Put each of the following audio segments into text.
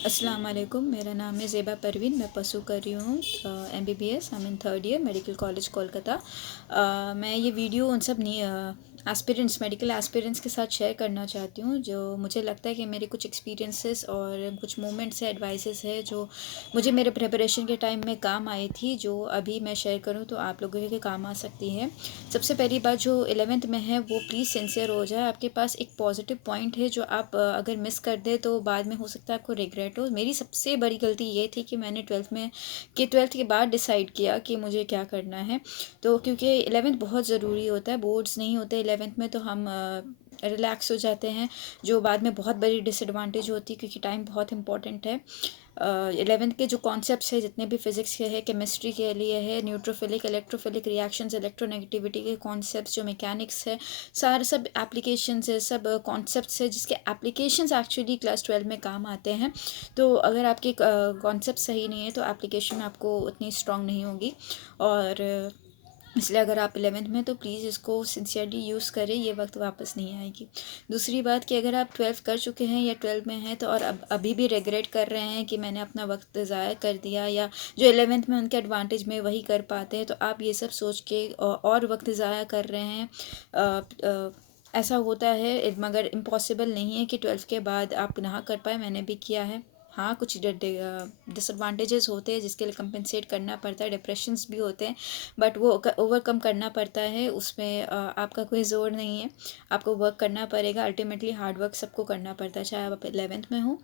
अस्सलाम वालेकुम। मेरा नाम है ज़ेबा परवीन। मैं परसू कर रही हूँ MBBS। I mean third year, medical college Kolkata. मैं ये वीडियो उन सब एस्पिरेंट्स, मेडिकल एस्पिरेंट्स के साथ शेयर करना चाहती हूँ, जो मुझे लगता है कि मेरे कुछ एक्सपीरियंसेस और कुछ मोमेंट्स है, एडवाइसेस है, जो मुझे मेरे प्रिपरेशन के टाइम में काम आई थी, जो अभी मैं शेयर करूँ तो आप लोगों के काम आ सकती है। सबसे पहली बात, जो 11th में है वो प्लीज़ सिंसियर हो जाए। आपके पास एक पॉजिटिव पॉइंट है जो आप अगर मिस कर दे तो बाद में हो सकता है आपको रिग्रेट हो। मेरी सबसे बड़ी गलती ये थी कि मैंने ट्वेल्थ के बाद डिसाइड किया कि मुझे क्या करना है। तो क्योंकि 11th बहुत ज़रूरी होता है, बोर्ड्स नहीं होते 11th में, तो हम रिलैक्स हो जाते हैं, जो बाद में बहुत बड़ी डिसएडवांटेज होती है, क्योंकि टाइम बहुत इंपॉर्टेंट है। 11th के जो कॉन्सेप्ट्स है, जितने भी फिजिक्स के है, केमिस्ट्री के लिए है, न्यूट्रोफिलिक इलेक्ट्रोफिलिक रिएक्शंस, इलेक्ट्रोनेगेटिविटी के कॉन्सेप्ट्स, जो मैकेनिक्स है, सारे सब एप्लीकेशंस है, सब कॉन्सेप्ट्स है, जिसके एप्लीकेशंस एक्चुअली क्लास 12 में काम आते हैं। तो अगर आपके कॉन्सेप्ट सही नहीं है तो एप्लीकेशन में आपको उतनी स्ट्रांग नहीं होगी। और इसलिए अगर आप 11th में, तो प्लीज़ इसको सिंसियरली यूज़ करें, ये वक्त वापस नहीं आएगी। दूसरी बात कि अगर आप 12th कर चुके हैं या 12 में हैं तो और अब अभी भी रिग्रेट कर रहे हैं कि मैंने अपना वक्त ज़ाया कर दिया, या जो 11th में उनके एडवांटेज में वही कर पाते हैं, तो आप ये सब सोच के और वक्त ज़ाया कर रहे हैं। ऐसा होता है, मगर इम्पॉसिबल नहीं है कि 12th के बाद आप ना कर पाए। मैंने भी किया है। हाँ, कुछ डिसएडवांटेजेस होते हैं जिसके लिए कंपनसेट करना पड़ता है, डिप्रेशंस भी होते हैं, बट वो ओवरकम करना पड़ता है। उसमें आपका कोई ज़ोर नहीं है, आपको वर्क करना पड़ेगा। अल्टीमेटली हार्ड वर्क सबको करना पड़ता है, चाहे आप 11th में हो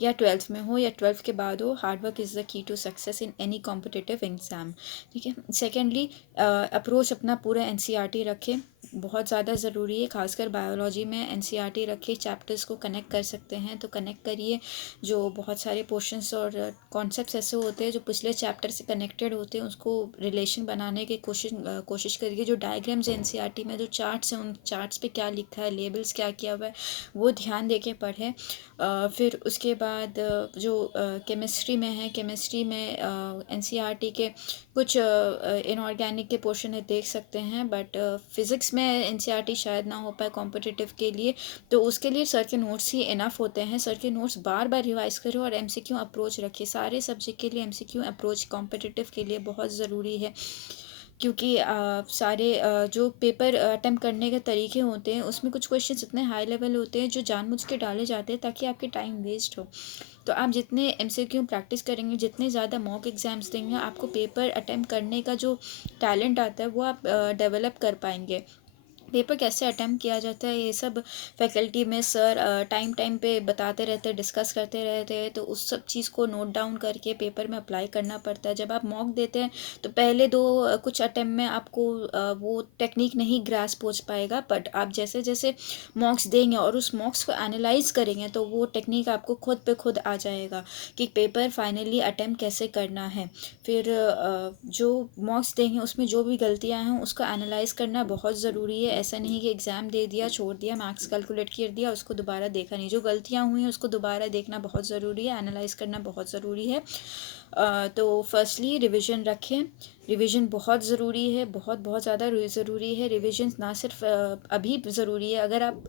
या 12th में हो या 12th के बाद हो। Hard work is the key to success in any competitive exam. ठीक है। सेकेंडली, अप्रोच अपना पूरा NCERT रखें, बहुत ज़्यादा ज़रूरी है। खासकर बायोलॉजी में NCERT रखें। चैप्टर्स को कनेक्ट कर सकते हैं तो कनेक्ट करिए। जो बहुत सारे पोर्शंस और कॉन्सेप्ट्स ऐसे होते हैं जो पिछले चैप्टर से कनेक्टेड होते हैं, उसको रिलेशन बनाने की कोशिश करिए। जो डायग्राम्स है NCERT में, जो चार्ट्स हैं, उन चार्ट्स पे क्या लिखा है, लेबल्स क्या किया हुआ है, वो ध्यान दे के पढ़ें। फिर उसके बाद जो केमिस्ट्री में है, केमिस्ट्री में NCERT के कुछ इनऑर्गेनिक के पोर्शन है, देख सकते हैं, बट फिज़िक्स में NCERT शायद ना हो पाए कॉम्पिटिटिव के लिए। तो उसके लिए सर के नोट्स ही इनफ होते हैं। सर के नोट्स बार बार रिवाइज करें और MCQ अप्रोच रखिए। सारे सब्जेक्ट के लिए MCQ अप्रोच कॉम्पिटिटिव के लिए बहुत ज़रूरी है, क्योंकि सारे जो पेपर अटेम्प्ट करने के तरीके होते हैं, उसमें कुछ क्वेश्चंस इतने हाई लेवल होते हैं जो जानबूझ के डाले जाते हैं ताकि आपके टाइम वेस्ट हो। तो आप जितने MCQ प्रैक्टिस करेंगे, जितने ज़्यादा मॉक एग्ज़ाम्स देंगे, आपको पेपर अटेम्प्ट करने का जो टैलेंट आता है वो आप डेवलप कर पाएंगे। पेपर कैसे अटेम्प्ट किया जाता है, ये सब फैकल्टी में सर टाइम टाइम पे बताते रहते हैं, डिस्कस करते रहते हैं, तो उस सब चीज़ को नोट डाउन करके पेपर में अप्लाई करना पड़ता है। जब आप मॉक देते हैं तो पहले दो कुछ अटेम्प्ट में आपको वो टेक्निक नहीं ग्रास्प हो पाएगा, बट आप जैसे जैसे मॉक्स देंगे और उस मॉक्स को एनालाइज करेंगे तो वो टेक्निक आपको खुद पे खुद आ जाएगा कि पेपर फाइनली अटेम्प्ट कैसे करना है। फिर जो मॉक्स देंगे उसमें जो भी गलतियां हैं उसको एनालाइज करना बहुत ज़रूरी है। ऐसा नहीं कि एग्ज़ाम दे दिया, छोड़ दिया, मार्क्स कैलकुलेट कर दिया, उसको दोबारा देखा नहीं। जो गलतियां हुई हैं उसको दोबारा देखना बहुत ज़रूरी है, एनालाइज करना बहुत ज़रूरी है। तो फर्स्टली रिवीजन रखें। रिवीजन बहुत ज़रूरी है, बहुत बहुत ज़्यादा ज़रूरी है। रिवीजन ना सिर्फ अभी ज़रूरी है, अगर आप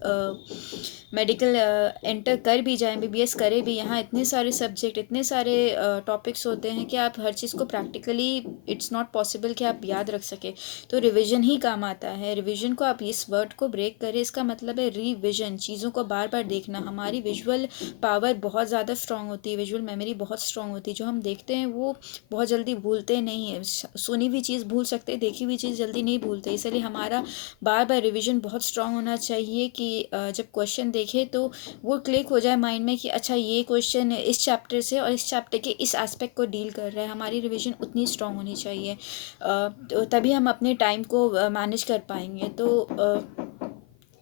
मेडिकल एंटर कर भी जाएं, MBBS करे भी, यहाँ इतने सारे सब्जेक्ट, इतने सारे टॉपिक्स होते हैं कि आप हर चीज़ को प्रैक्टिकली इट्स नॉट पॉसिबल कि आप याद रख सके। तो रिवीजन ही काम आता है। रिवीजन को आप इस वर्ड को ब्रेक करें, इसका मतलब है रिविजन, चीज़ों को बार बार देखना। हमारी विजुअल पावर बहुत ज़्यादा स्ट्रांग होती है, विजुअल मेमोरी बहुत स्ट्रांग होती है। जो हम देखते हैं वो बहुत जल्दी भूलते नहीं है। सुनी हुई चीज़ भूल सकते हैं, देखी हुई चीज़ जल्दी नहीं भूलते। इसलिए हमारा बार बार रिवीजन बहुत स्ट्रांग होना चाहिए कि जब क्वेश्चन देखें तो वो क्लिक हो जाए माइंड में कि अच्छा ये क्वेश्चन इस चैप्टर से और इस चैप्टर के इस एस्पेक्ट को डील कर रहा है। हमारी रिवीजन उतनी स्ट्रांग होनी चाहिए, तो तभी हम अपने टाइम को मैनेज कर पाएंगे। तो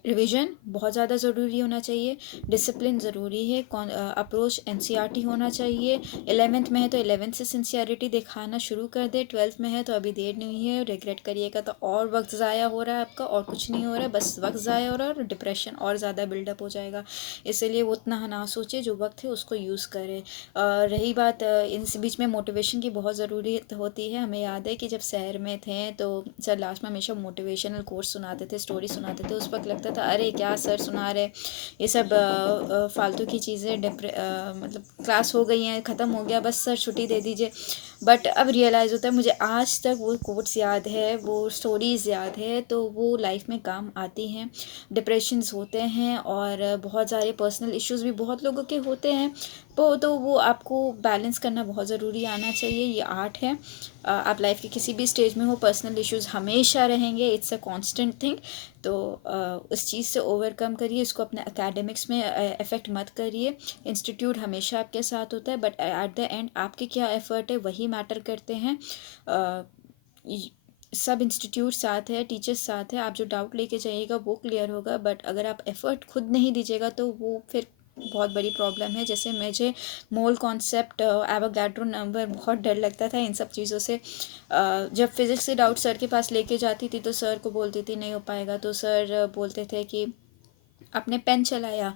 रिवीजन बहुत ज़्यादा ज़रूरी होना चाहिए। डिसिप्लिन ज़रूरी है। अप्रोच NCERT होना चाहिए। 11th में है तो 11th से सिंसियरिटी दिखाना शुरू कर दे। 12th में है तो अभी देर नहीं है, रिग्रेट करिएगा तो और वक्त ज़ाया हो रहा है आपका, और कुछ नहीं हो रहा है, बस वक्त ज़ाया हो रहा है और डिप्रेशन और ज़्यादा बिल्डअप हो जाएगा। इसलिए वो उतना ना सोचे, जो वक्त है उसको यूज़ करें। रही बात इस बीच में मोटिवेशन की बहुत ज़रूरी होती है। हमें याद है कि जब शहर में थे तो सर लास्ट में हमेशा मोटिवेशनल कोर्स सुनाते थे, स्टोरी सुनाते थे। उस वक्त लगता था अरे क्या सर सुना रहे, ये सब फालतू की चीज़ें, मतलब क्लास हो गई हैं, ख़त्म हो गया, बस सर छुट्टी दे दीजिए। बट अब रियलाइज़ होता है मुझे आज तक वो कोट्स याद है, वो स्टोरीज़ याद है, तो वो लाइफ में काम आती हैं। डिप्रेशंस होते हैं और बहुत सारे पर्सनल इश्यूज़ भी बहुत लोगों के होते हैं, तो वो आपको बैलेंस करना बहुत ज़रूरी आना चाहिए। ये आर्ट है। आप लाइफ के किसी भी स्टेज में हो, पर्सनल इश्यूज़ हमेशा रहेंगे, इट्स अ कांस्टेंट थिंग। तो उस चीज़ से ओवरकम करिए, इसको अपने एकेडमिक्स में अफेक्ट मत करिए। इंस्टीट्यूट हमेशा आपके साथ होता है, बट एट द एंड आपके क्या एफर्ट है वही मैटर करते हैं। सब इंस्टीट्यूट साथ है, टीचर्स साथ है, आप जो डाउट लेके जाइएगा वो क्लियर होगा, बट अगर आप एफ़र्ट खुद नहीं दीजिएगा तो वो फिर बहुत बड़ी प्रॉब्लम है। जैसे मुझे मोल कॉन्सेप्ट, एवोगाड्रो नंबर बहुत डर लगता था इन सब चीज़ों से। जब फिज़िक्स के डाउट सर के पास लेके जाती थी तो सर को बोलती थी नहीं हो पाएगा, तो सर बोलते थे कि आपने पेन चलाया।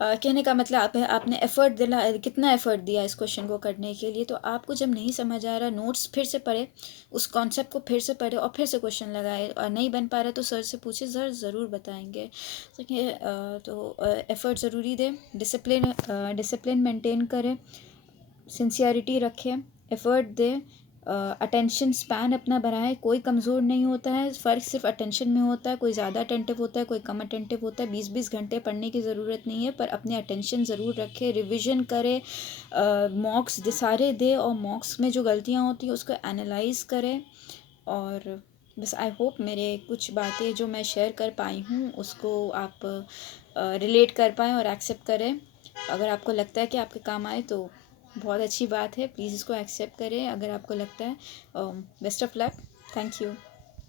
कहने का मतलब आपने एफ़र्ट दिला, कितना एफ़र्ट दिया इस क्वेश्चन को करने के लिए। तो आपको जब नहीं समझ आ रहा, नोट्स फिर से पढ़े, उस कॉन्सेप्ट को फिर से पढ़े और फिर से क्वेश्चन लगाए, और नहीं बन पा रहा तो सर से पूछे, सर ज़रूर बताएंगे। तो एफ़र्ट ज़रूरी दें, डिसिप्लिन मेंटेन करें, सिंसियरिटी रखें, एफ़र्ट दें, अटेंशन स्पैन अपना बढ़ाएं। कोई कमज़ोर नहीं होता है, फ़र्क सिर्फ अटेंशन में होता है। कोई ज़्यादा अटेंटिव होता है, कोई कम अटेंटिव होता है। 20-20 घंटे पढ़ने की ज़रूरत नहीं है, पर अपने अटेंशन ज़रूर रखें, रिविज़न करें, मॉक्स सारे दें, और मॉक्स में जो गलतियाँ होती हैं उसको एनालाइज़ करें। और बस आई होप मेरे कुछ बातें जो मैं शेयर कर पाई हूँ उसको आप रिलेट कर पाएँ और एक्सेप्ट करें। अगर आपको लगता है कि आपके काम आए तो बहुत अच्छी बात है, प्लीज़ इसको एक्सेप्ट करें अगर आपको लगता है। Best of luck, thank you.